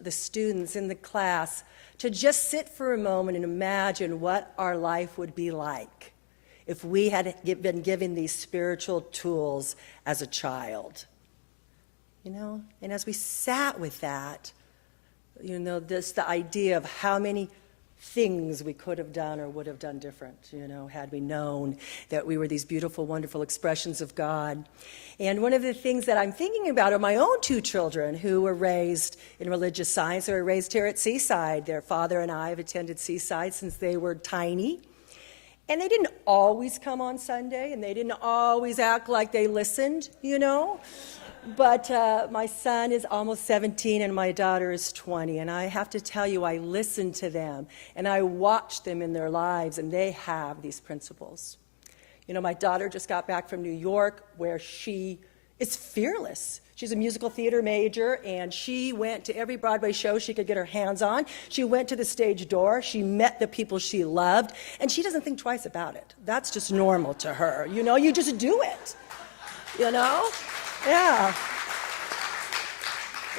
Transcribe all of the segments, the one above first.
the students in the class to just sit for a moment and imagine what our life would be like if we had been given these spiritual tools as a child. And as we sat with that, just the idea of how many things we could have done or would have done different, had we known that we were these beautiful, wonderful expressions of God. And one of the things that I'm thinking about are my own two children who were raised in religious science. They were raised here at Seaside. Their father and I have attended Seaside since they were tiny. And they didn't always come on Sunday, and they didn't always act like they listened, But my son is almost 17 and my daughter is 20, and I have to tell you, I listen to them and I watch them in their lives, and they have these principles. My daughter just got back from New York, where she is fearless. She's a musical theater major, and she went to every Broadway show she could get her hands on. She went to the stage door. She met the people she loved, and she doesn't think twice about it. That's just normal to her. You just do it. Yeah.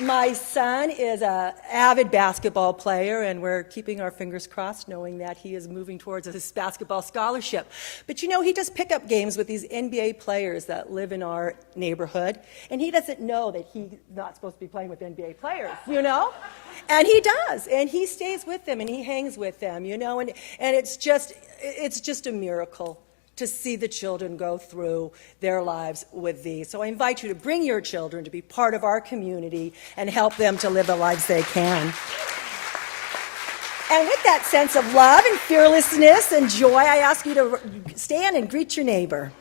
My son is an avid basketball player, and we're keeping our fingers crossed knowing that he is moving towards his basketball scholarship. But he does pickup games with these NBA players that live in our neighborhood, and he doesn't know that he's not supposed to be playing with NBA players, And he does, and he stays with them, and he hangs with them, and it's just a miracle to see the children go through their lives with these. So I invite you to bring your children to be part of our community and help them to live the lives they can. And with that sense of love and fearlessness and joy, I ask you to stand and greet your neighbor.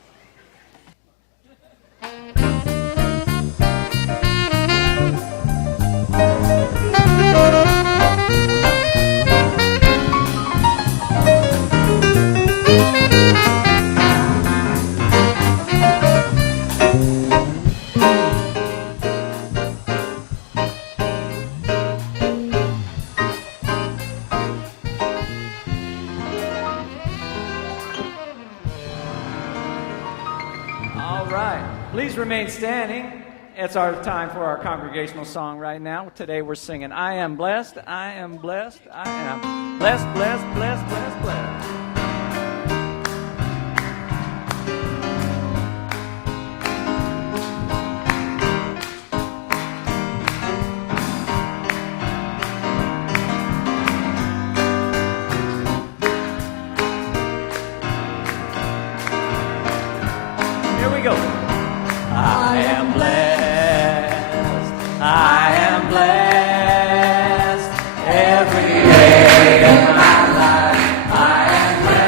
Please remain standing. It's our time for our congregational song right now. Today we're singing, I am blessed, I am blessed, I am blessed, blessed, blessed, blessed, blessed. Here we go. I am blessed, I am blessed, every day of my life, I am blessed.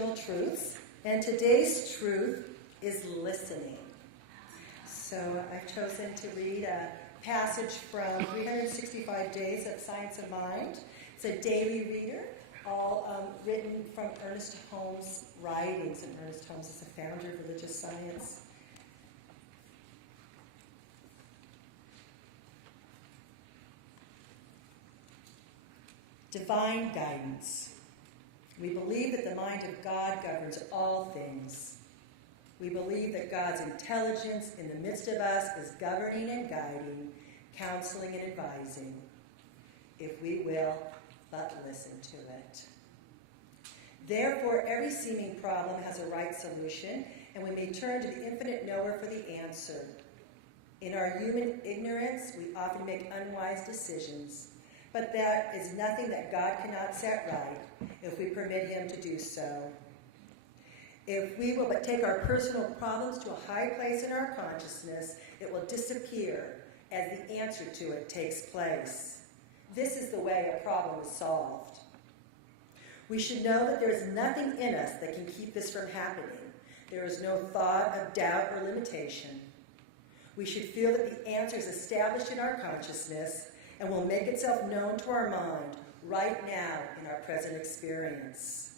congregational truths, and today's truth is listening. So I've chosen to read a passage from 365 Days of Science of Mind. It's a daily reader, all written from Ernest Holmes' writings, and Ernest Holmes is the founder of religious science. Divine guidance. We believe that the mind of God governs all things. We believe that God's intelligence in the midst of us is governing and guiding, counseling and advising, if we will but listen to it. Therefore, every seeming problem has a right solution, and we may turn to the infinite knower for the answer. In our human ignorance, we often make unwise decisions, but that is nothing that God cannot set right if we permit him to do so. If we will but take our personal problems to a high place in our consciousness, it will disappear as the answer to it takes place. This is the way a problem is solved. We should know that there is nothing in us that can keep this from happening. There is no thought of doubt or limitation. We should feel that the answer is established in our consciousness and will make itself known to our mind right now in our present experience.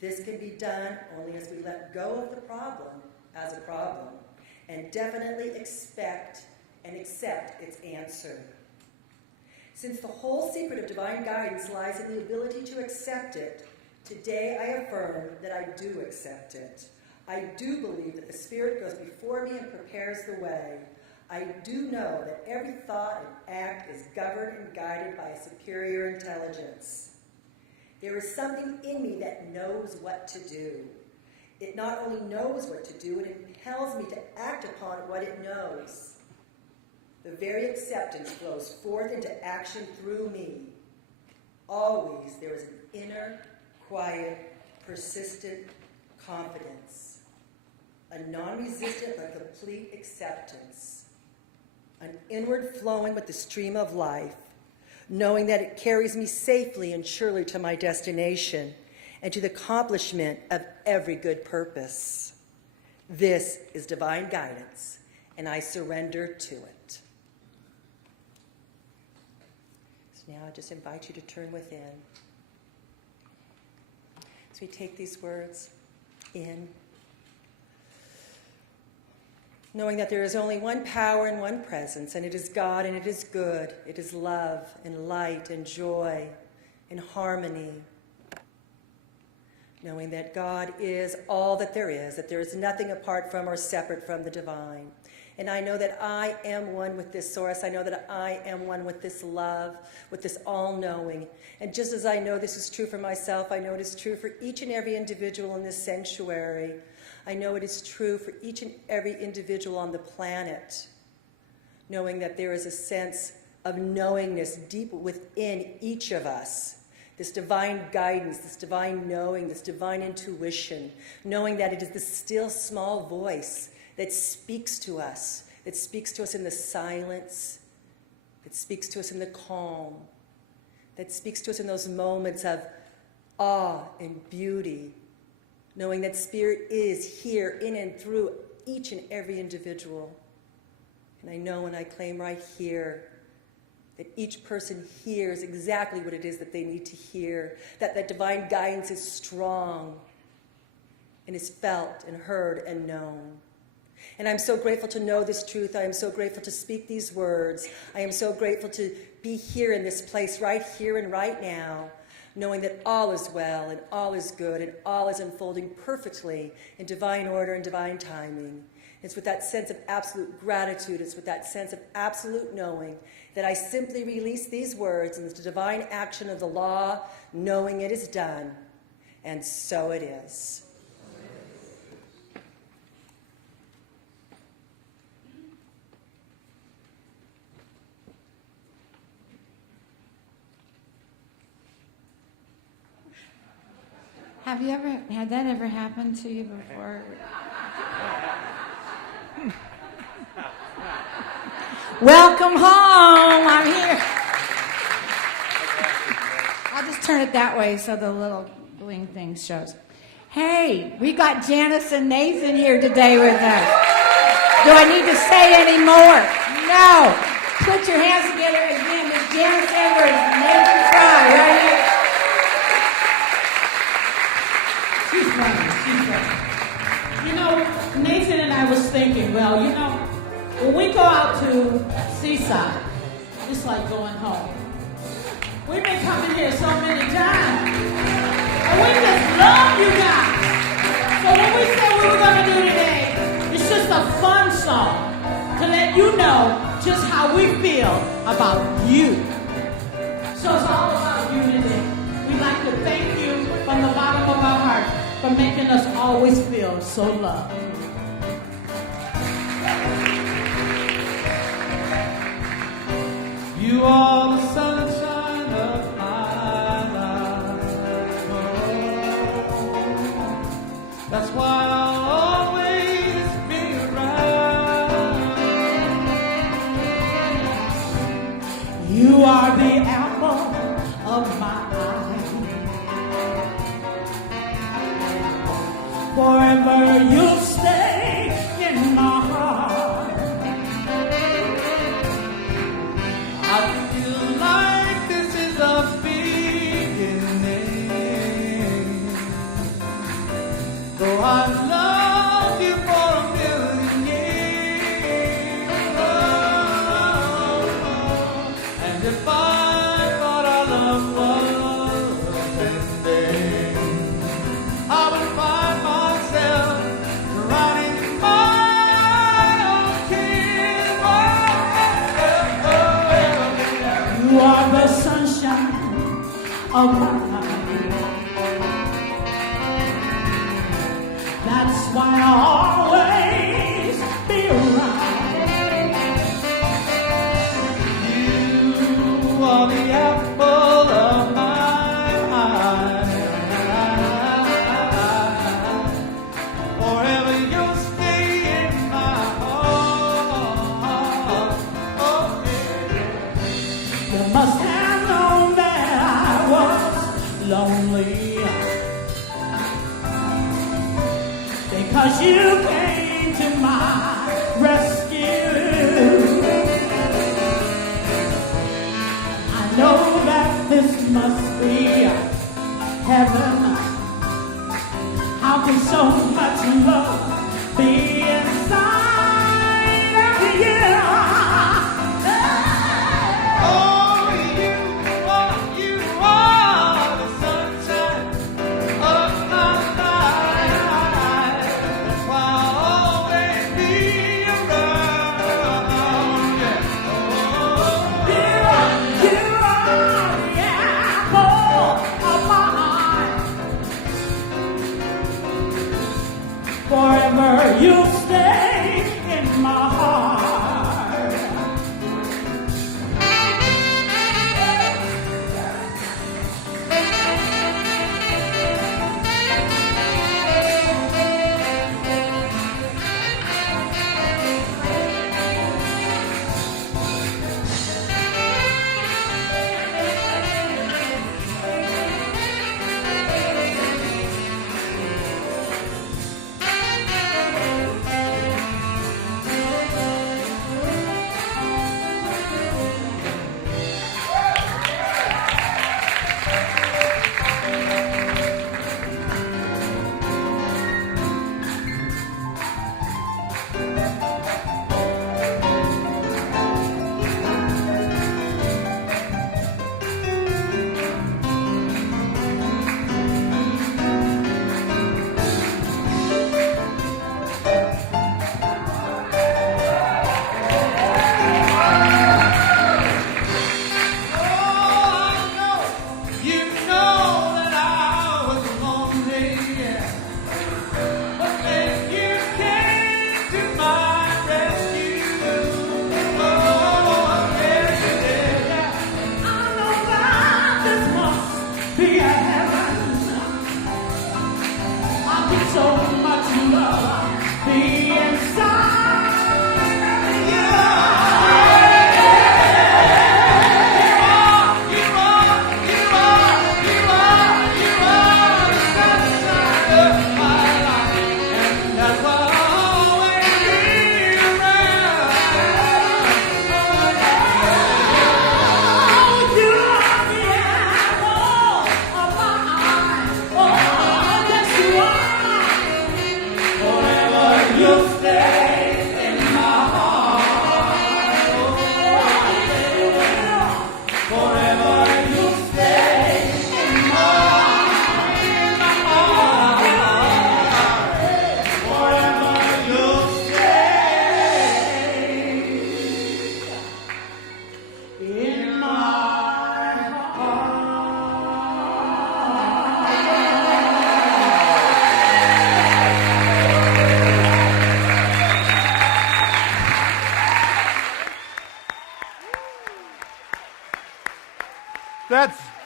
This can be done only as we let go of the problem as a problem and definitely expect and accept its answer. Since the whole secret of divine guidance lies in the ability to accept it, today I affirm that I do accept it. I do believe that the Spirit goes before me and prepares the way. I do know that every thought and act is governed and guided by a superior intelligence. There is something in me that knows what to do. It not only knows what to do, it impels me to act upon what it knows. The very acceptance flows forth into action through me. Always there is an inner, quiet, persistent confidence, a non-resistant but complete acceptance, an inward flowing with the stream of life, knowing that it carries me safely and surely to my destination and to the accomplishment of every good purpose. This is divine guidance, and I surrender to it. So now I just invite you to turn within. As we take these words in, knowing that there is only one power and one presence, and it is God, and it is good. It is love and light and joy and harmony. Knowing that God is all that there is nothing apart from or separate from the divine. And I know that I am one with this source. I know that I am one with this love, with this all-knowing. And just as I know this is true for myself, I know it is true for each and every individual in this sanctuary. I know it is true for each and every individual on the planet, knowing that there is a sense of knowingness deep within each of us, this divine guidance, this divine knowing, this divine intuition, knowing that it is the still small voice that speaks to us in the silence, that speaks to us in the calm, that speaks to us in those moments of awe and beauty, knowing that Spirit is here in and through each and every individual. And I know and I claim right here that each person hears exactly what it is that they need to hear, that that divine guidance is strong and is felt and heard and known. And I'm so grateful to know this truth. I am so grateful to speak these words. I am so grateful to be here in this place right here and right now, knowing that all is well and all is good and all is unfolding perfectly in divine order and divine timing. It's with that sense of absolute gratitude, it's with that sense of absolute knowing that I simply release these words in the divine action of the law, knowing it is done. And so it is. Had that ever happened to you before? Welcome home. I'm here. I'll just turn it that way so the little bling thing shows. Hey, we got Janice and Nathan here today with us. Do I need to say any more? No. Put your hands together again. Miss Janice Edwards, Nathan Fry, right here. She's funny. She's funny. You know, Nathan and I was thinking, well, you know, when we go out to Seaside, it's like going home. We've been coming here so many times. And we just love you guys. So when we said what we're going to do today, it's just a fun song to let you know just how we feel about you. So it's all about you today. We'd like to thank you from the bottom of our heart for making us always feel so loved. You are the sunshine of my life. That's why I'll always be around. You are the apple of my eye. Forever you'll stay in my heart. I feel like this is the beginning. Though I've loved you for a million years. And if I thought our love was ending, I would find myself writing my own kiss. You are the sunshine of my life. That's why I'll always be around. You are the apple of my eye. Forever you'll stay in my heart. Oh, yeah. You must have known that I was lonely, because you came to my rescue. I know that this must be heaven. How can so much love be inside of you? Oh, you are the sunshine of my life. That's why I'll always be around. Yeah. You are the apple of my eye. Forever you'll stay in my heart. Yeah.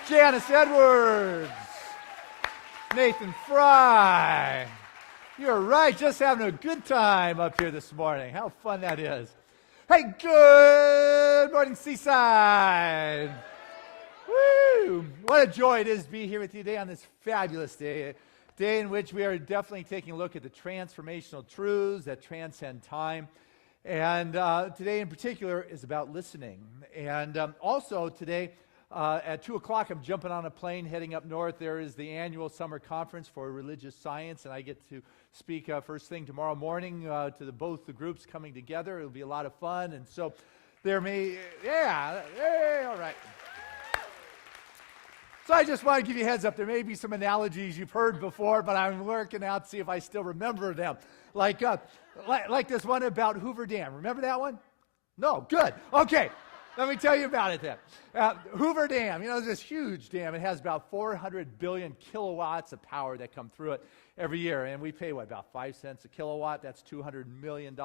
Janice Edwards, Nathan Fry. You're right, just having a good time up here this morning. How fun that is. Hey, good morning, Seaside. Woo! What a joy it is to be here with you today on this fabulous day. A day in which we are definitely taking a look at the transformational truths that transcend time. And today in particular is about listening. And also today at 2 o'clock, I'm jumping on a plane heading up north. There is the annual summer conference for religious science, and I get to speak first thing tomorrow morning to both the groups coming together. It'll be a lot of fun, and so there may, all right. So I just want to give you a heads up. There may be some analogies you've heard before, but I'm working out to see if I still remember them. Like this one about Hoover Dam. Remember that one? No, good. Okay. Let me tell you about it then. Hoover Dam, you know, this huge dam. It has about 400 billion kilowatts of power that come through it every year. And we pay, about 5 cents a kilowatt? That's $200 million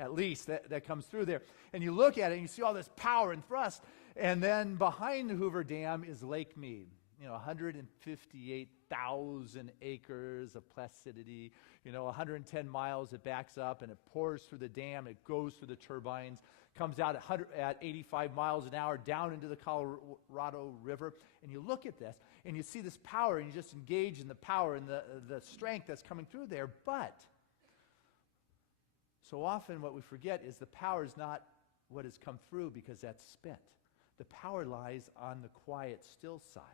at least that comes through there. And you look at it and you see all this power and thrust. And then behind the Hoover Dam is Lake Mead. 158,000 acres of placidity. 110 miles it backs up and it pours through the dam. It goes through the turbines. Comes out at 85 miles an hour down into the Colorado River. And you look at this, and you see this power, and you just engage in the power and the strength that's coming through there. But so often what we forget is the power is not what has come through because that's spent. The power lies on the quiet, still side.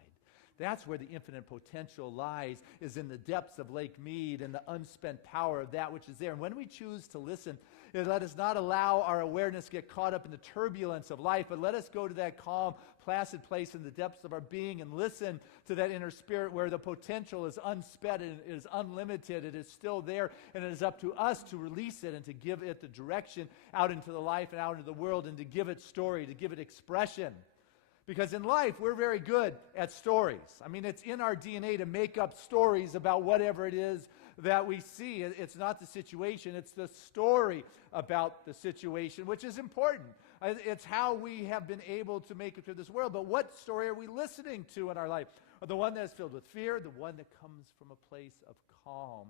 That's where the infinite potential lies, is in the depths of Lake Mead and the unspent power of that which is there. And when we choose to listen, let us not allow our awareness to get caught up in the turbulence of life, but let us go to that calm, placid place in the depths of our being and listen to that inner spirit where the potential is unspent and it is unlimited. It is still there, and it is up to us to release it and to give it the direction out into the life and out into the world and to give it story, to give it expression. Because in life, we're very good at stories. I mean, it's in our DNA to make up stories about whatever it is that we see. It's not the situation, it's the story about the situation, which is important. It's how we have been able to make it through this world. But what story are we listening to in our life? The one that is filled with fear, the one that comes from a place of calm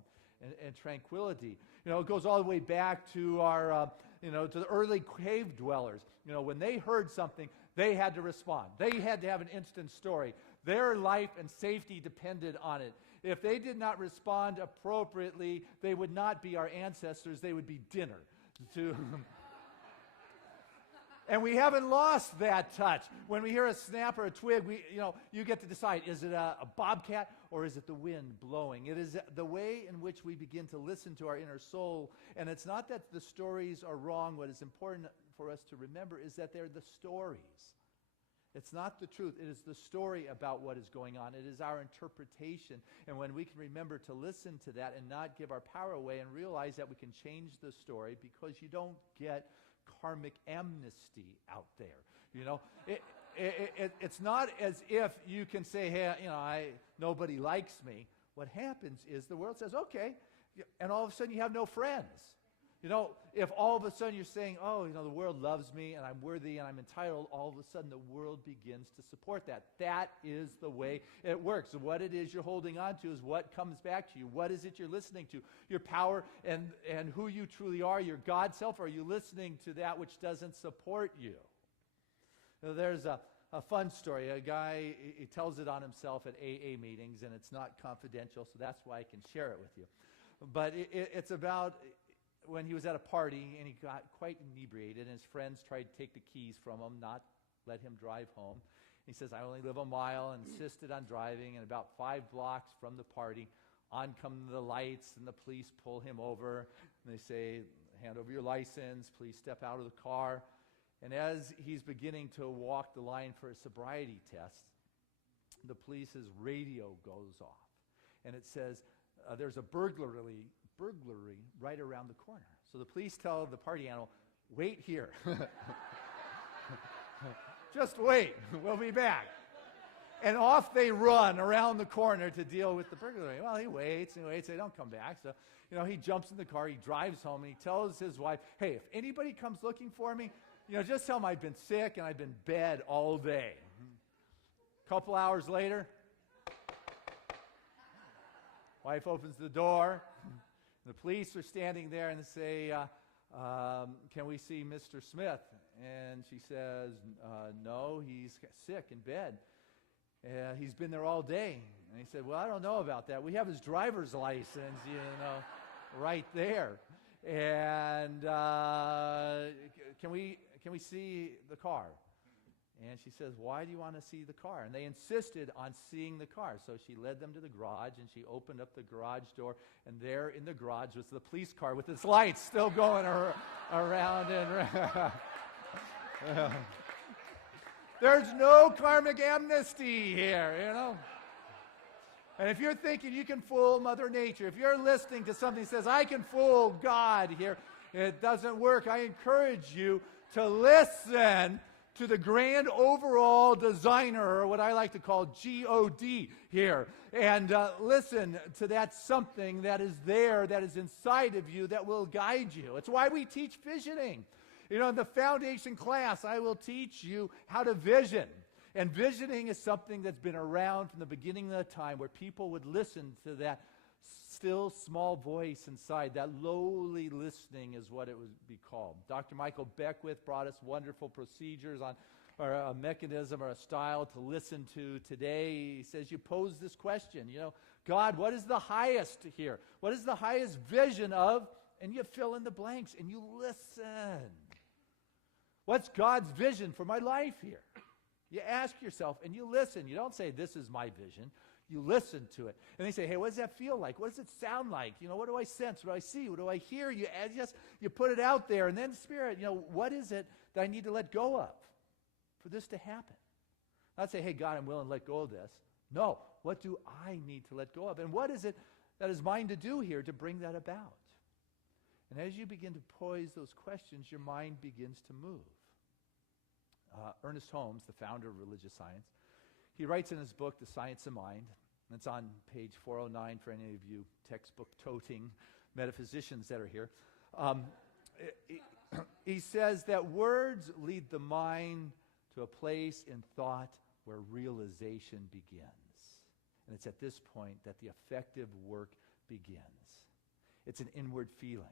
and tranquility. It goes all the way back to our, to the early cave dwellers. When they heard something, they had to respond. They had to have an instant story. Their life and safety depended on it. If they did not respond appropriately, they would not be our ancestors. They would be dinner. And we haven't lost that touch. When we hear a snap or a twig, you get to decide, is it a bobcat or is it the wind blowing? It is the way in which we begin to listen to our inner soul. And it's not that the stories are wrong. What is important for us to remember is that they're the stories. It's not the truth. It is the story about what is going on. It is our interpretation. And when we can remember to listen to that and not give our power away and realize that we can change the story, because you don't get karmic amnesty out there. It's not as if you can say, hey, nobody likes me. What happens is the world says, okay, and all of a sudden you have no friends. If all of a sudden you're saying, the world loves me and I'm worthy and I'm entitled, all of a sudden the world begins to support that. That is the way it works. What it is you're holding on to is what comes back to you. What is it you're listening to? Your power and who you truly are, your God self, or are you listening to that which doesn't support you? There's a fun story. A guy, he tells it on himself at AA meetings, and it's not confidential, so that's why I can share it with you. But it's about when he was at a party and he got quite inebriated, and his friends tried to take the keys from him, not let him drive home. He says, I only live a mile, and insisted on driving, and about 5 blocks from the party, on come the lights, and the police pull him over, and they say, hand over your license, please step out of the car. And as he's beginning to walk the line for a sobriety test, the police's radio goes off, and it says, there's a burglary right around the corner. So the police tell the party animal, wait here. Just wait, we'll be back. And off they run around the corner to deal with the burglary. Well, he waits and waits, they don't come back. So, he jumps in the car, he drives home, and he tells his wife, hey, if anybody comes looking for me, just tell them I've been sick and I've been in bed all day. couple hours later, wife opens the door. The police are standing there and they say, can we see Mr. Smith? And she says, no, he's sick in bed. He's been there all day. And he said, well, I don't know about that. We have his driver's license, right there. And can we see the car? And she says, why do you want to see the car? And they insisted on seeing the car. So she led them to the garage, and she opened up the garage door, and there in the garage was the police car with its lights still going around and around. There's no karmic amnesty here, And if you're thinking you can fool Mother Nature, if you're listening to something that says, I can fool God here, it doesn't work. I encourage you to listen to the grand overall designer, or what I like to call G-O-D here. And listen to that something that is there, that is inside of you, that will guide you. It's why we teach visioning. In the foundation class, I will teach you how to vision. And visioning is something that's been around from the beginning of the time, where people would listen to that still small voice inside. That lowly listening is what it would be called. Dr. Michael Beckwith brought us wonderful procedures on, or a mechanism or a style to listen to today. He says you pose this question, God, what is the highest here? What is the highest vision of? And you fill in the blanks and you listen. What's God's vision for my life here? You ask yourself and you listen. You don't say, this is my vision. You listen to it. And they say, hey, what does that feel like? What does it sound like? What do I sense? What do I see? What do I hear? You put it out there. And then Spirit, what is it that I need to let go of for this to happen? Not say, hey, God, I'm willing to let go of this. No, what do I need to let go of? And what is it that is mine to do here to bring that about? And as you begin to poise those questions, your mind begins to move. Ernest Holmes, the founder of religious science, he writes in his book, The Science of Mind, and it's on page 409 for any of you textbook-toting metaphysicians that are here. He says that words lead the mind to a place in thought where realization begins. And it's at this point that the effective work begins. It's an inward feeling.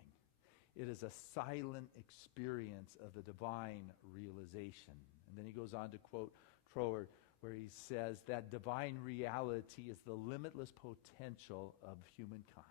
It is a silent experience of the divine realization. And then he goes on to quote Trower, where he says that divine reality is the limitless potential of humankind.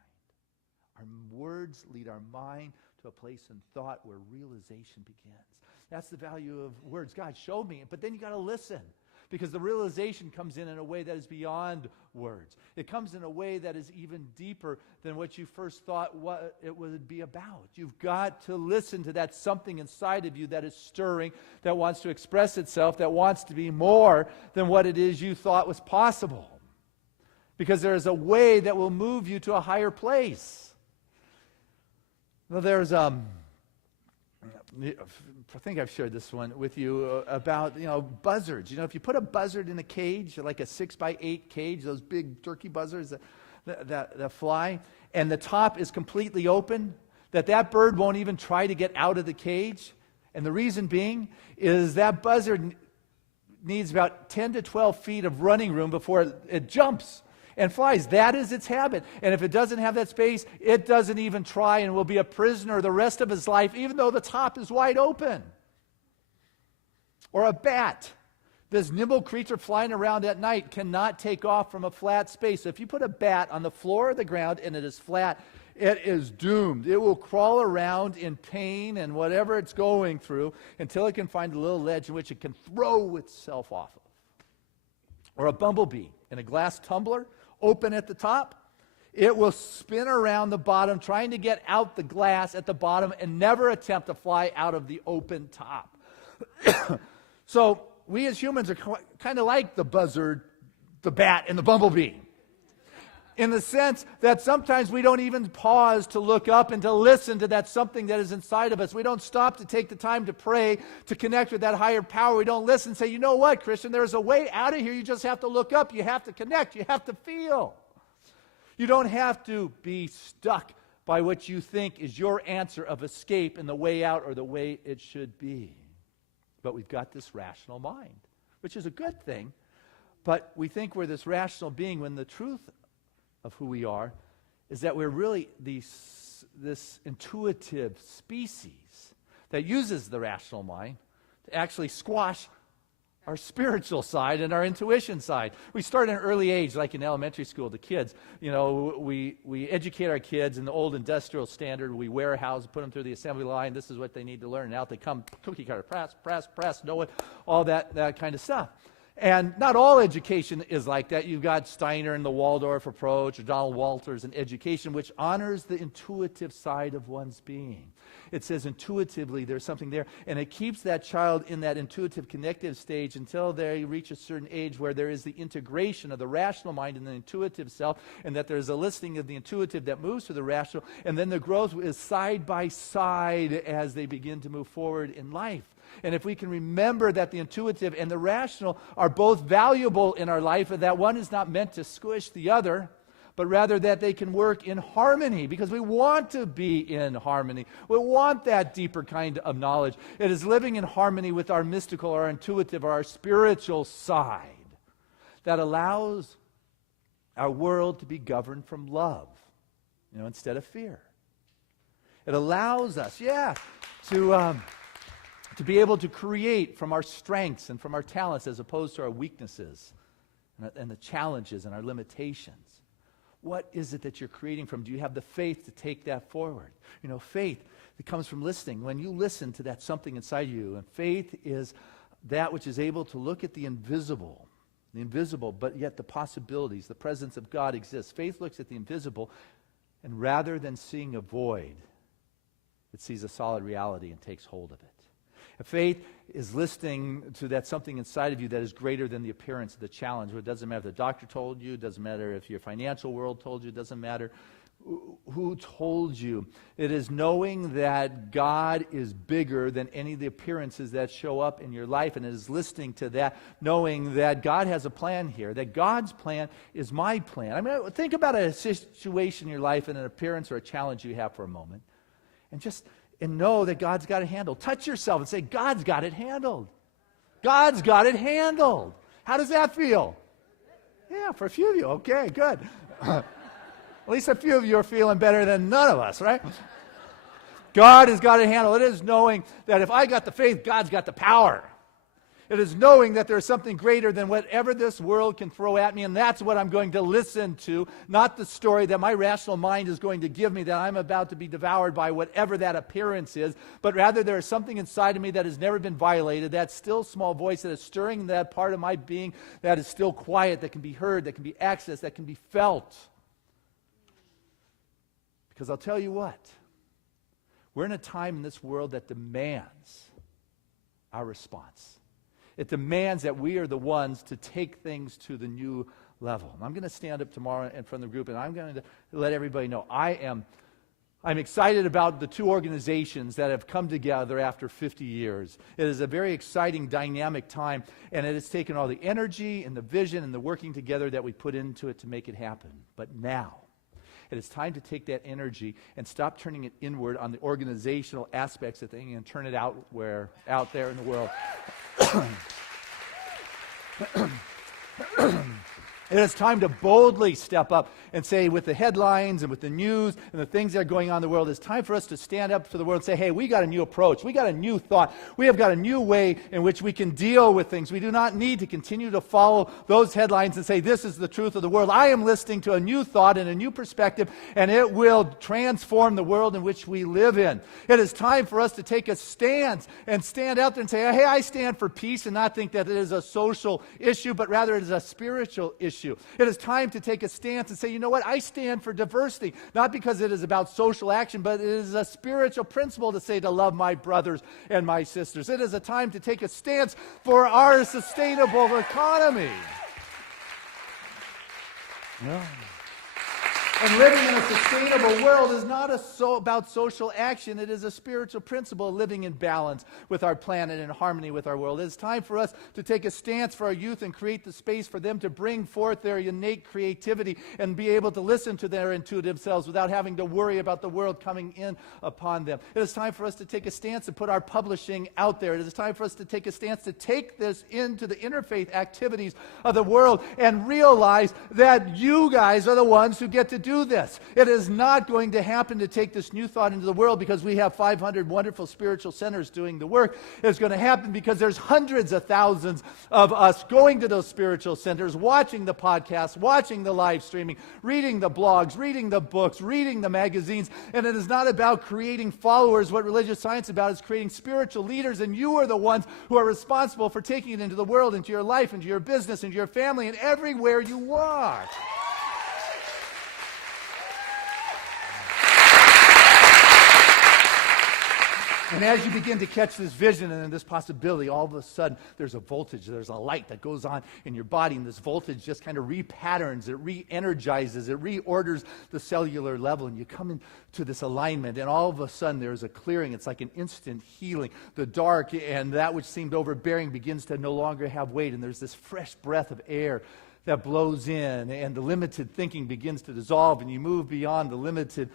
Our words lead our mind to a place in thought where realization begins. That's the value of words. God, show me. But then you got to listen, because the realization comes in a way that is beyond words. It comes in a way that is even deeper than what you first thought what it would be about. You've got to listen to that something inside of you that is stirring, that wants to express itself, that wants to be more than what it is you thought was possible. Because there is a way that will move you to a higher place. Well, there's I think I've shared this one with you about, buzzards. If you put a buzzard in a cage, like a 6x8 cage, those big turkey buzzards that fly, and the top is completely open, that bird won't even try to get out of the cage. And the reason being is that buzzard needs about 10 to 12 feet of running room before it jumps and flies. That is its habit. And if it doesn't have that space, it doesn't even try and will be a prisoner the rest of its life, even though the top is wide open. Or a bat. This nimble creature flying around at night cannot take off from a flat space. So if you put a bat on the floor of the ground and it is flat, it is doomed. It will crawl around in pain and whatever it's going through until it can find a little ledge in which it can throw itself off of. Or a bumblebee in a glass tumbler, open at the top, it will spin around the bottom trying to get out the glass at the bottom and never attempt to fly out of the open top. So we as humans are kind of like the buzzard, the bat, and the bumblebee, in the sense that sometimes we don't even pause to look up and to listen to that something that is inside of us. We don't stop to take the time to pray, to connect with that higher power. We don't listen and say, you know what, Christian, there's a way out of here. You just have to look up. You have to connect. You have to feel. You don't have to be stuck by what you think is your answer of escape and the way out or the way it should be. But we've got this rational mind, which is a good thing. But we think we're this rational being when the truth of who we are is that we're really this intuitive species that uses the rational mind to actually squash our spiritual side and our intuition side. We start at an early age, like in elementary school, the kids. You know, we educate our kids in the old industrial standard. We warehouse, put them through the assembly line. This is what they need to learn. And out they come, cookie cutter, press, know it, all that kind of stuff. And not all education is like that. You've got Steiner and the Waldorf approach, or Donald Walters in education, which honors the intuitive side of one's being. It says intuitively there's something there, and it keeps that child in that intuitive connective stage until they reach a certain age where there is the integration of the rational mind and the intuitive self, and that there's a listing of the intuitive that moves to the rational, and then the growth is side by side as they begin to move forward in life. And if we can remember that the intuitive and the rational are both valuable in our life, and that one is not meant to squish the other, but rather that they can work in harmony, because we want to be in harmony. We want that deeper kind of knowledge. It is living in harmony with our mystical, our intuitive, or our spiritual side that allows our world to be governed from love, instead of fear. It allows us, to be able to create from our strengths and from our talents as opposed to our weaknesses and the challenges and our limitations. What is it that you're creating from? Do you have the faith to take that forward? Faith that comes from listening. When you listen to that something inside you, and faith is that which is able to look at the invisible, but yet the possibilities, the presence of God exists. Faith looks at the invisible, and rather than seeing a void, it sees a solid reality and takes hold of it. Faith is listening to that something inside of you that is greater than the appearance of the challenge. It doesn't matter if the doctor told you, it doesn't matter if your financial world told you, it doesn't matter who told you. It is knowing that God is bigger than any of the appearances that show up in your life, and it is listening to that, knowing that God has a plan here, that God's plan is my plan. I mean, think about a situation in your life and an appearance or a challenge you have for a moment, and know that God's got it handled. Touch yourself and say, God's got it handled. God's got it handled. How does that feel? Yeah, for a few of you. Okay, good. At least a few of you are feeling better than none of us, right? God has got it handled. It is knowing that if I got the faith, God's got the power. It is knowing that there's something greater than whatever this world can throw at me, and that's what I'm going to listen to, not the story that my rational mind is going to give me that I'm about to be devoured by whatever that appearance is, but rather there is something inside of me that has never been violated, that still small voice that is stirring that part of my being that is still quiet, that can be heard, that can be accessed, that can be felt. Because I'll tell you what, we're in a time in this world that demands our response. It demands that we are the ones to take things to the new level. And I'm going to stand up tomorrow in front of the group, and I'm going to let everybody know I'm excited about the two organizations that have come together after 50 years. It is a very exciting, dynamic time, and it has taken all the energy and the vision and the working together that we put into it to make it happen. But now, it is time to take that energy and stop turning it inward on the organizational aspects of things and turn it out there in the world. It is time to boldly step up and say, with the headlines and with the news and the things that are going on in the world, it's time for us to stand up for the world and say, hey, we got a new approach. We got a new thought. We have got a new way in which we can deal with things. We do not need to continue to follow those headlines and say, this is the truth of the world. I am listening to a new thought and a new perspective, and it will transform the world in which we live in. It is time for us to take a stance and stand out there and say, hey, I stand for peace, and not think that it is a social issue, but rather it is a spiritual issue. It is time to take a stance and say, you know what, I stand for diversity, not because it is about social action, but it is a spiritual principle to say to love my brothers and my sisters. It is a time to take a stance for our sustainable economy. Yeah. And living in a sustainable world is not about social action. It is a spiritual principle of living in balance with our planet and in harmony with our world. It is time for us to take a stance for our youth and create the space for them to bring forth their innate creativity and be able to listen to their intuitive selves without having to worry about the world coming in upon them. It is time for us to take a stance and put our publishing out there. It is time for us to take a stance to take this into the interfaith activities of the world and realize that you guys are the ones who get to do this. It is not going to happen to take this new thought into the world because we have 500 wonderful spiritual centers doing the work. It's going to happen because there's hundreds of thousands of us going to those spiritual centers, watching the podcasts, watching the live streaming, reading the blogs, reading the books, reading the magazines. And it is not about creating followers. What religious science is about is creating spiritual leaders, and you are the ones who are responsible for taking it into the world, into your life, into your business, into your family, and everywhere you walk. And as you begin to catch this vision and this possibility, all of a sudden there's a voltage, there's a light that goes on in your body, and this voltage just kind of repatterns, it re-energizes, it reorders the cellular level, and you come into this alignment, and all of a sudden there's a clearing. It's like an instant healing. The dark and that which seemed overbearing begins to no longer have weight, and there's this fresh breath of air that blows in, and the limited thinking begins to dissolve, and you move beyond the limited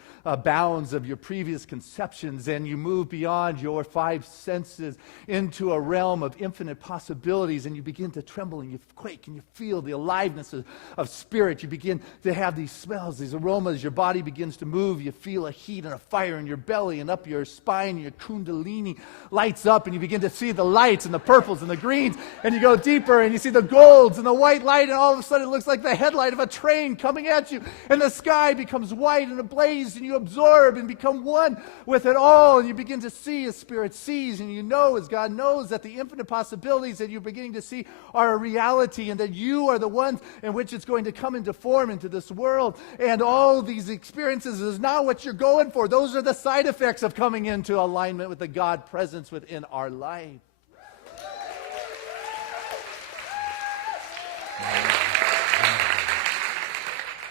bounds of your previous conceptions, and you move beyond your five senses into a realm of infinite possibilities, and you begin to tremble, and you quake, and you feel the aliveness of spirit. You begin to have these smells, these aromas. Your body begins to move. You feel a heat and a fire in your belly and up your spine, and your kundalini lights up, and you begin to see the lights and the purples and the greens, and you go deeper, and you see the golds and the white light, and all of a sudden it looks like the headlight of a train coming at you, and the sky becomes white and ablaze, and you absorb and become one with it all, and you begin to see as Spirit sees, and you know as God knows that the infinite possibilities that you're beginning to see are a reality, and that you are the ones in which it's going to come into form into this world. And all these experiences is not what you're going for. Those are the side effects of coming into alignment with the God presence within our life.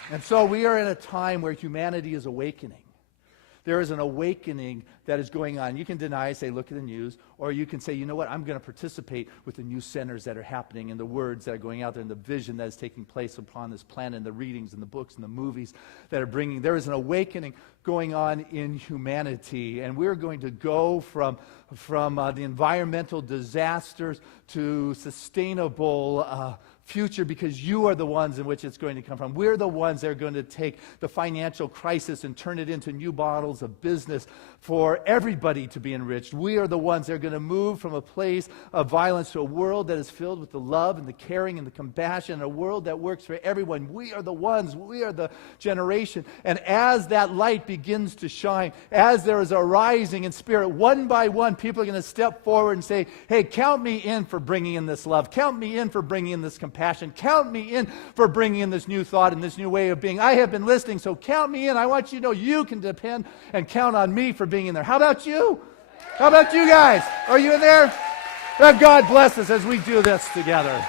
And so we are in a time where humanity is awakening. There is an awakening that is going on. You can deny, say, look at the news, or you can say, you know what, I'm going to participate with the new centers that are happening, and the words that are going out there, and the vision that is taking place upon this planet, and the readings, and the books, and the movies that are bringing. There is an awakening going on in humanity, and we're going to go from the environmental disasters to sustainable future, because you are the ones in which it's going to come from. We're the ones that are going to take the financial crisis and turn it into new models of business for everybody to be enriched. We are the ones that are going to move from a place of violence to a world that is filled with the love and the caring and the compassion, a world that works for everyone. We are the ones, we are the generation. And as that light begins to shine, as there is a rising in spirit, one by one, people are going to step forward and say, hey, count me in for bringing in this love. Count me in for bringing in this compassion. Count me in for bringing in this new thought and this new way of being. I have been listening, so count me in. I want you to know you can depend and count on me for being in there. How about you? How about you guys? Are you in there? Let God bless us as we do this together.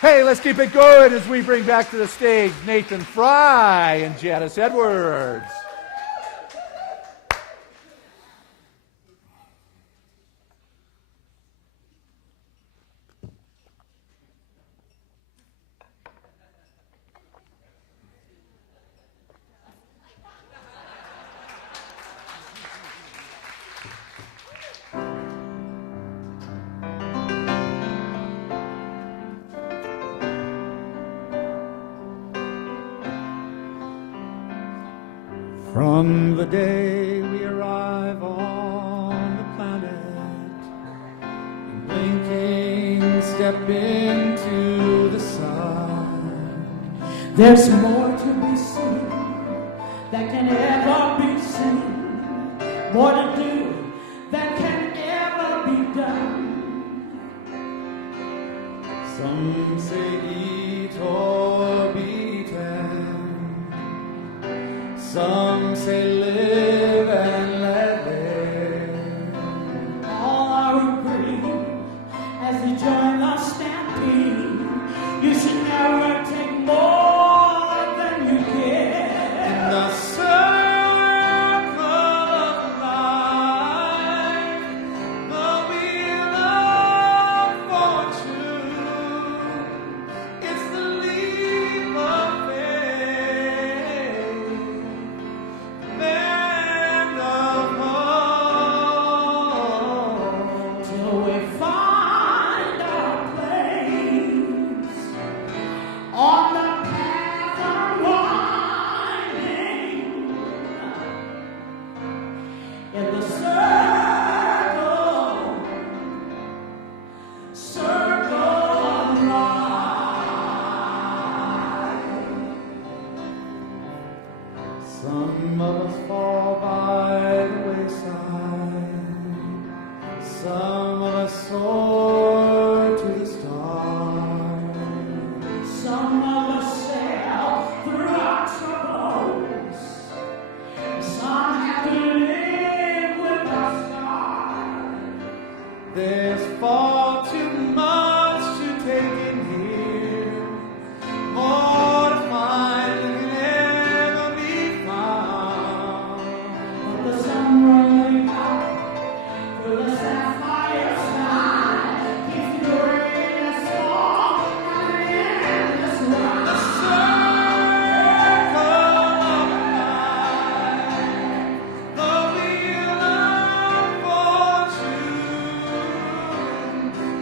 Hey, let's keep it going as we bring back to the stage Nathan Fry and Janice Edwards. From the day we arrive on the planet, and blinking step into the sun, There's more to be seen that can ever be seen, more to do than can ever be done. some say eat or be eaten, some say live and let live. All are agreed as they join the stampede. You should never take more than you get. In the circle of life, the wheel of fortune, it's the leap of faith, land of hope. Till we find our place on the path unwinding in the circle of life. Some of us fall by the wayside, some of us soar to the stars. Some of us sail through our troubles. Some have to live with our scars. There's far too much to take in here, more to find than can ever be found. But the sun running out through the sapphire sky keeps the rain as small and the endless The ride. circle of life, the wheel of fortune,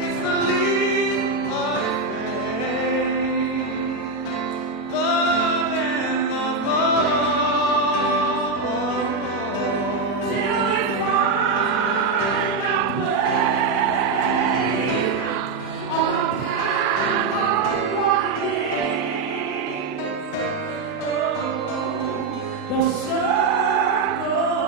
it's the leap of faith, the land of hope. Till we find our place on the path unwinding. The circle of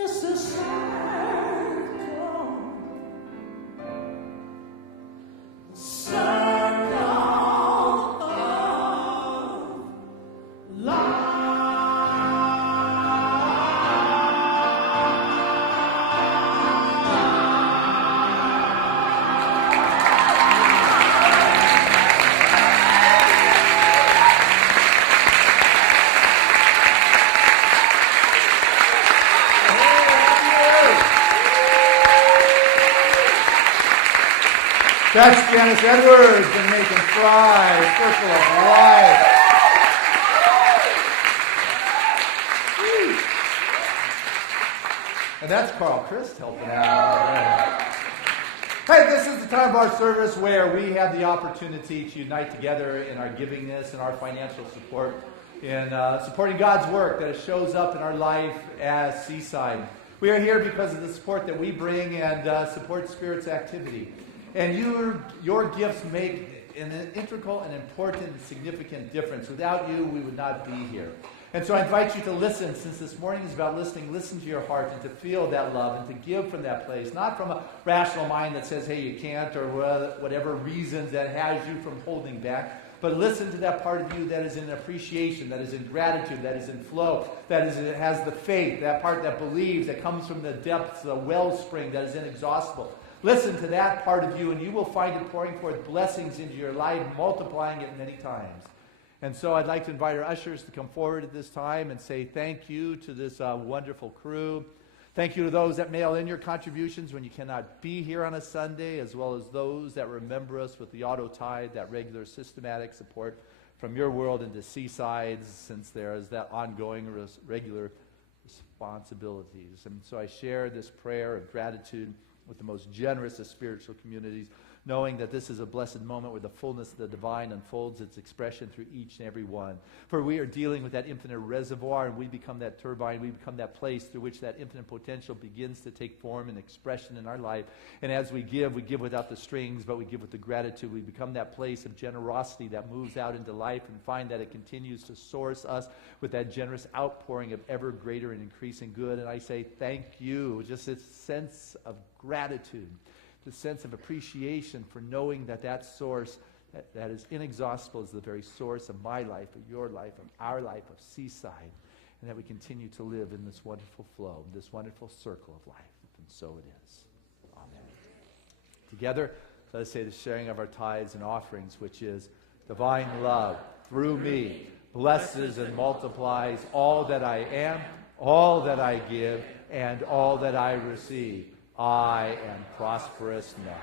It's the circle of That's Janice Edwards and Nathan Fry, Circle of Life. And that's Carl Christ helping out. Hey, this is the time of our service where we have the opportunity to unite together in our givingness and our financial support in supporting God's work that shows up in our life as Seaside. We are here because of the support that we bring and support Spirit's activity. And your gifts make an integral and important and significant difference. Without you, we would not be here. And so I invite you to listen, since this morning is about listening. Listen to your heart and to feel that love and to give from that place. Not from a rational mind that says, hey, you can't, or whatever reasons that has you from holding back. But listen to that part of you that is in appreciation, that is in gratitude, that is in flow, that has the faith, that part that believes, that comes from the depths, the wellspring that is inexhaustible. Listen to that part of you, and you will find it pouring forth blessings into your life, multiplying it many times. And so I'd like to invite our ushers to come forward at this time and say thank you to this wonderful crew. Thank you to those that mail in your contributions when you cannot be here on a Sunday, as well as those that remember us with the auto tide, that regular systematic support from your world into Seaside, since there is that ongoing regular responsibilities. And so I share this prayer of gratitude with the most generous of spiritual communities, knowing that this is a blessed moment where the fullness of the divine unfolds its expression through each and every one. For we are dealing with that infinite reservoir, and we become that turbine, we become that place through which that infinite potential begins to take form and expression in our life. And as we give without the strings, but we give with the gratitude. We become that place of generosity that moves out into life, and find that it continues to source us with that generous outpouring of ever greater and increasing good. And I say thank you, just this sense of gratitude, the sense of appreciation for knowing that that source that is inexhaustible is the very source of my life, of your life, of our life, of Seaside, and that we continue to live in this wonderful flow, this wonderful circle of life. And so it is. Amen. Together, let us say the sharing of our tithes and offerings, which is divine love through me, blesses and multiplies all that I am, all that I give, and all that I receive. I am prosperous now.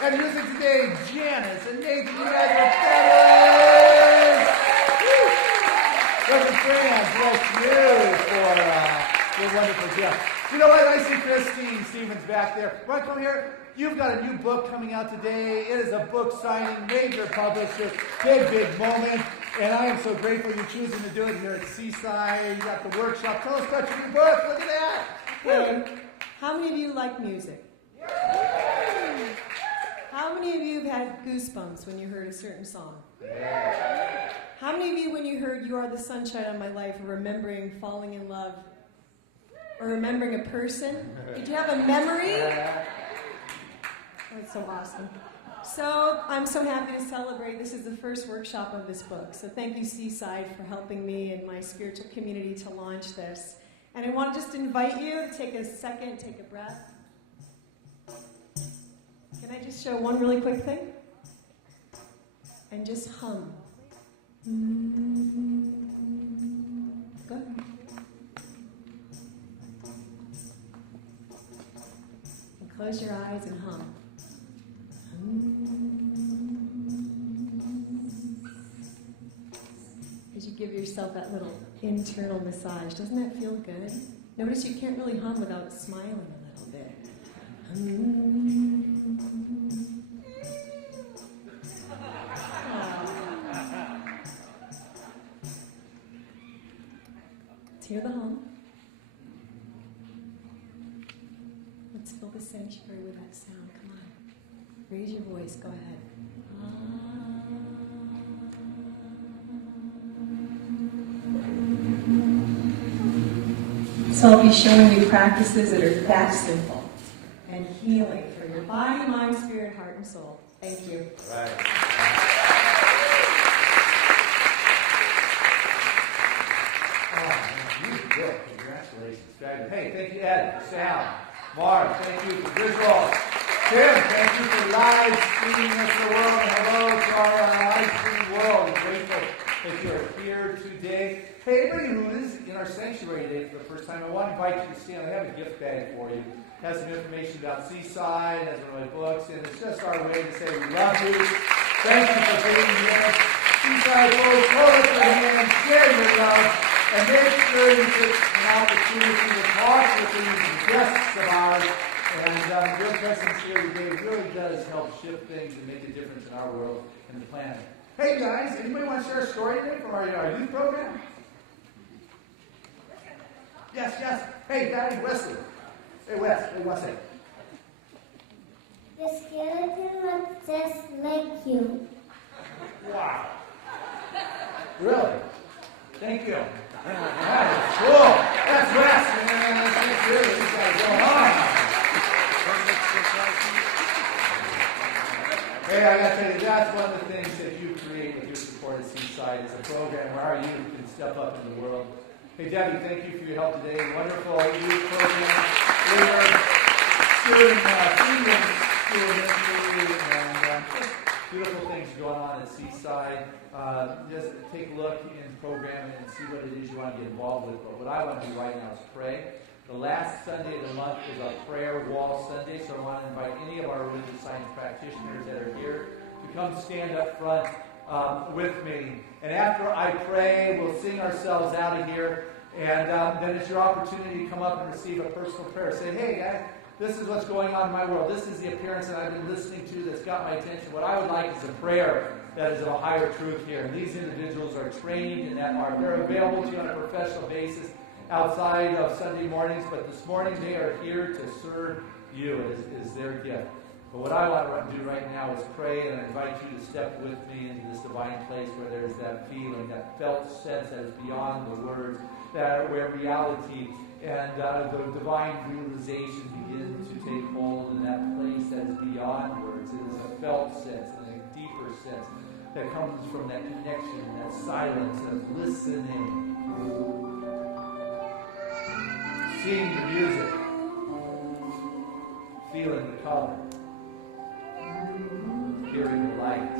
And music today, Janice and Nathan, you guys are fabulous! Reverend Franz, bless you for your wonderful gift. You know what? I see Christine Stevens back there. Want to come here? You've got a new book coming out today. It is a book signing, major publisher, big moment. And I am so grateful you're choosing to do it here at Seaside. You got the workshop. Tell us about your new book. Look at that. Hey, how many of you like music? How many of you have had goosebumps when you heard a certain song? How many of you, when you heard "You Are the Sunshine of My Life," are remembering falling in love? Or remembering a person? Did you have a memory? That's so awesome. So I'm so happy to celebrate. This is the first workshop of this book. So thank you, Seaside, for helping me and my spiritual community to launch this. And I want to just invite you to take a second, take a breath. Can I just show one really quick thing? And just hum. Go ahead. And close your eyes and hum. As you give yourself that little internal massage, doesn't that feel good? Notice you can't really hum without smiling a little bit. Let's hear the hum. Let's fill the sanctuary with that sound. Come on. Raise your voice. Go ahead. So I'll be showing you practices that are that simple and healing for your body, mind, spirit, heart, and soul. Thank you. Right. Good. Congratulations. Hey, thank you, Ed, Sal, Mark, thank you for visuals. Tim, thank you for live streaming us the world. And hello to our live streaming world. We're grateful that you're here today. Hey, everybody who is in our sanctuary today for the first time, I want to invite you to stand. I have a gift bag for you. It has some information about Seaside, it has one of my books, and it's just our way to say we love you. Thank you for being here. Seaside, folks, hold up your hands, share your love. And make sure you get an opportunity to talk with these guests of ours. And your presence here today really does help shift things and make a difference in our world and the planet. Hey guys, anybody want to share a story today from our youth program? Yes. Hey, Daddy Wesley. Hey, Wes. Hey, Wesley. The skeleton looks just like you. Wow. Really? Thank you. That is cool. That's Wes. Let's make sure this guy's going on. Hey, I got to tell you, that's one of the things that you create with your support at Seaside. It's a program where our youth can step up in the world. Hey, Debbie, thank you for your help today. Wonderful youth program. We are doing school ministry and just beautiful things going on at Seaside. Just take a look in programming and see what it is you want to get involved with. But what I want to do right now is pray. The last Sunday of the month is our prayer wall Sunday, so I want to invite any of our religious science practitioners that are here to come stand up front with me. And after I pray, we'll sing ourselves out of here, and then it's your opportunity to come up and receive a personal prayer. Say, hey, guys, this is what's going on in my world. This is the appearance that I've been listening to that's got my attention. What I would like is a prayer that is of a higher truth here. And these individuals are trained in that art. They're available to you on a professional basis outside of Sunday mornings, but this morning they are here to serve you as their gift. But what I want to do right now is pray, and I invite you to step with me into this divine place where there's that feeling, that felt sense that is beyond the words, where reality and the divine realization begin to take hold in that place that is beyond words. It is a felt sense and a deeper sense that comes from that connection, that silence, that listening. Seeing the music, feeling the color, hearing the light,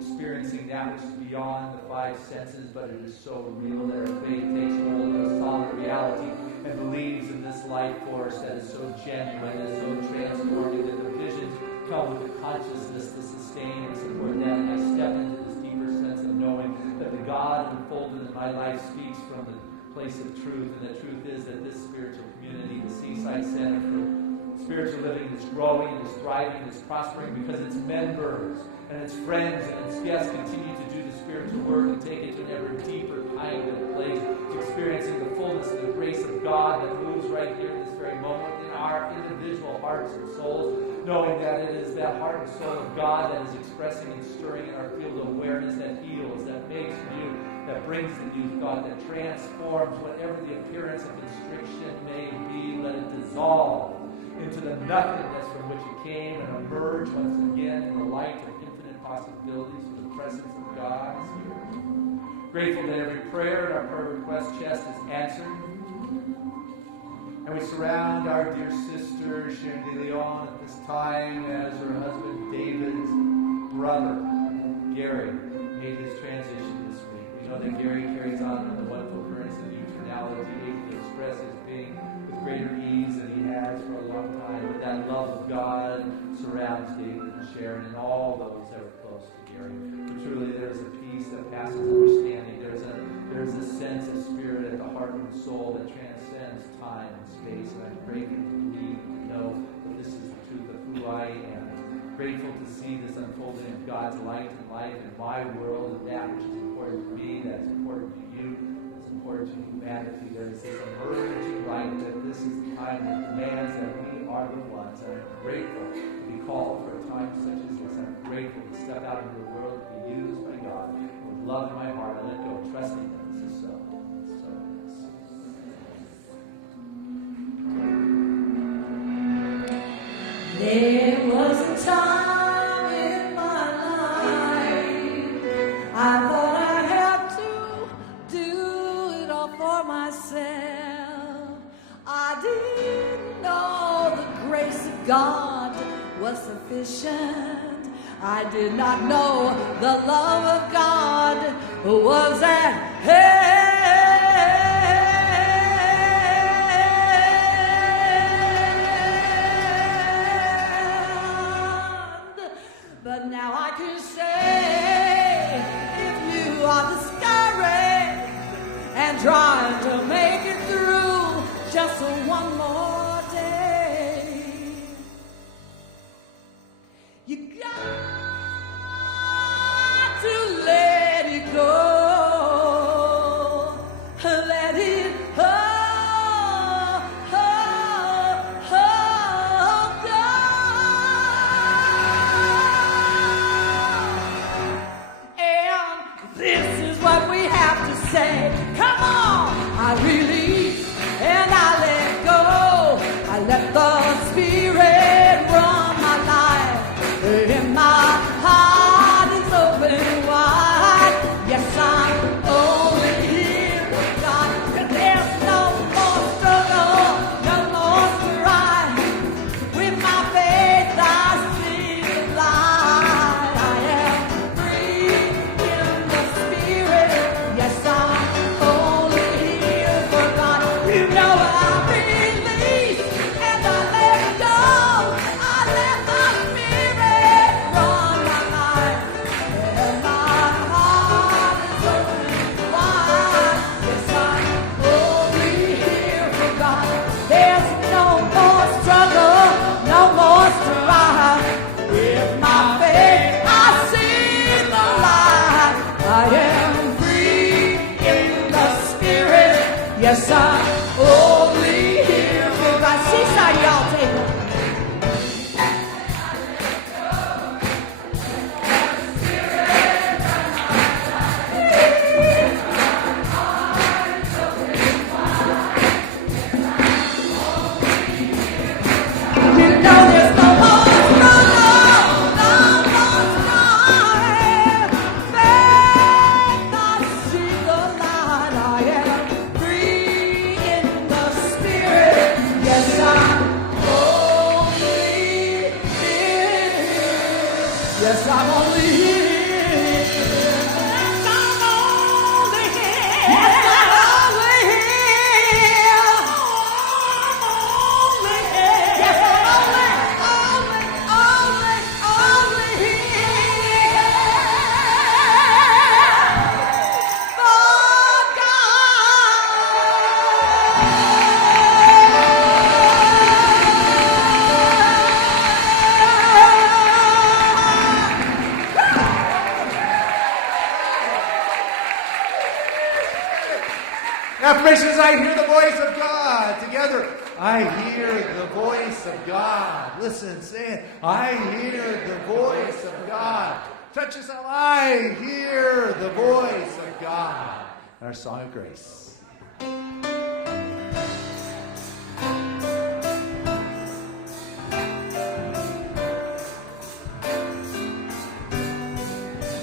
experiencing that which is beyond the five senses, but it is so real that our faith takes hold of a solid reality and believes in this life force that is so genuine, that is so transformative, that the visions come with the consciousness to sustain and support that. And I step into this deeper sense of knowing that the God unfolded in my life speaks from the place of truth, and the truth is that this spiritual community, the Seaside Center for Spiritual living is growing, is thriving, is prospering because its members and its friends and its guests continue to do the spiritual work and take it to an ever deeper kind of place, experiencing the fullness and the grace of God that moves right here in this very moment in our individual hearts and souls, knowing that it is that heart and soul of God that is expressing and stirring in our field of awareness that heals, that makes new, that brings the new thought, that transforms whatever the appearance of constriction may be. Let it dissolve into the nothingness from which it came and emerge once again in the light of infinite possibilities for the presence of God is here. Grateful that every prayer in our prayer request chest is answered. And we surround our dear sister, Sharon de Leon, at this time as her husband David's brother, Gary, made his transition this week. We know that Gary carries on in the wonderful currents of eternality, able to express his being with greater ease than he has for a long time. But that love of God surrounds David and Sharon and all those that are close to Gary. For truly there is a peace that passes understanding. There's a sense of spirit at the heart and soul that transcends time and space. And I'm grateful to believe and know that this is the truth of who I am. Grateful to see this unfolding of God's light and life in my world, and that which is important to me, that's important to you, that's important to humanity. There is this emerging light that this is the time that demands that we are the ones. And I'm grateful to be called for a time such as this. I'm grateful to step out into the world to be used by God with love in my heart. I let go, trusting that this is so. So it is. There was a time in my life I thought I had to do it all for myself. I didn't know the grace of God was sufficient. I did not know the love of God was at hand. But now I can say, if you are discouraged and trying to make it through just one more day, you got to let it go. Let it go. This is what we have to say. Come on! I release and I let go. I let the Spirit run my life. And my heart is open wide. Yes, I'm only here with God. And there's no more struggle, no more strife. With my faith I see the light. I am free in the Spirit. Yes, I'm only here for God. You know I release and I let go. I let my Spirit run my life. And my heart is open wide. Yes, I'm only here for God. There's no more struggle, no more strife. With my faith I see the light. I am free in the Spirit. Yes, I'm only here for God. Seaside, y'all take it. You know there's no more struggle, no more strife. Faith, I see the light. I am free in the Affirmation is, I hear the voice of God. Together, I hear the voice of God. Listen, say it. I hear the voice of God. Touch yourself. I hear the voice of God. Our song of grace.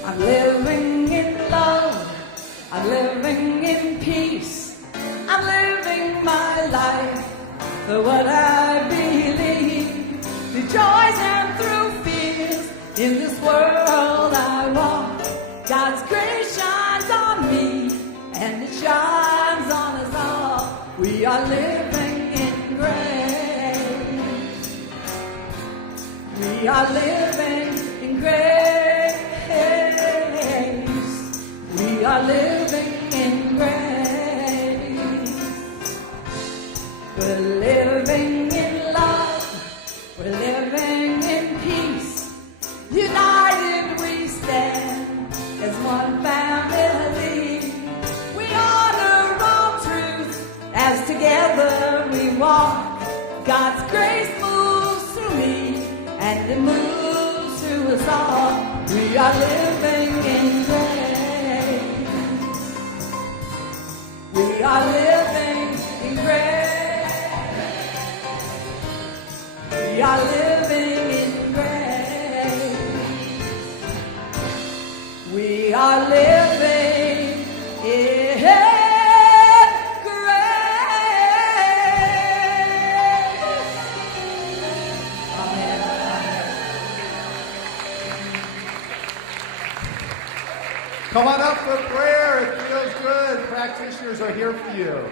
I'm living in love. I'm living in peace. I'm living my life for what I believe. Through joys and through fears, in this world I walk. God's grace shines on me, and it shines on us all. We are living in grace. We are living in grace. We are living in grace. We're living in love. We're living in peace. United we stand as one family. We honor all truth as together we walk. God's grace moves through me and it moves through us all. We are living in grace. We are living in grace. We are living in grace. We are living in grace. Amen. Come on up for prayer. It feels good. Practitioners are here for you.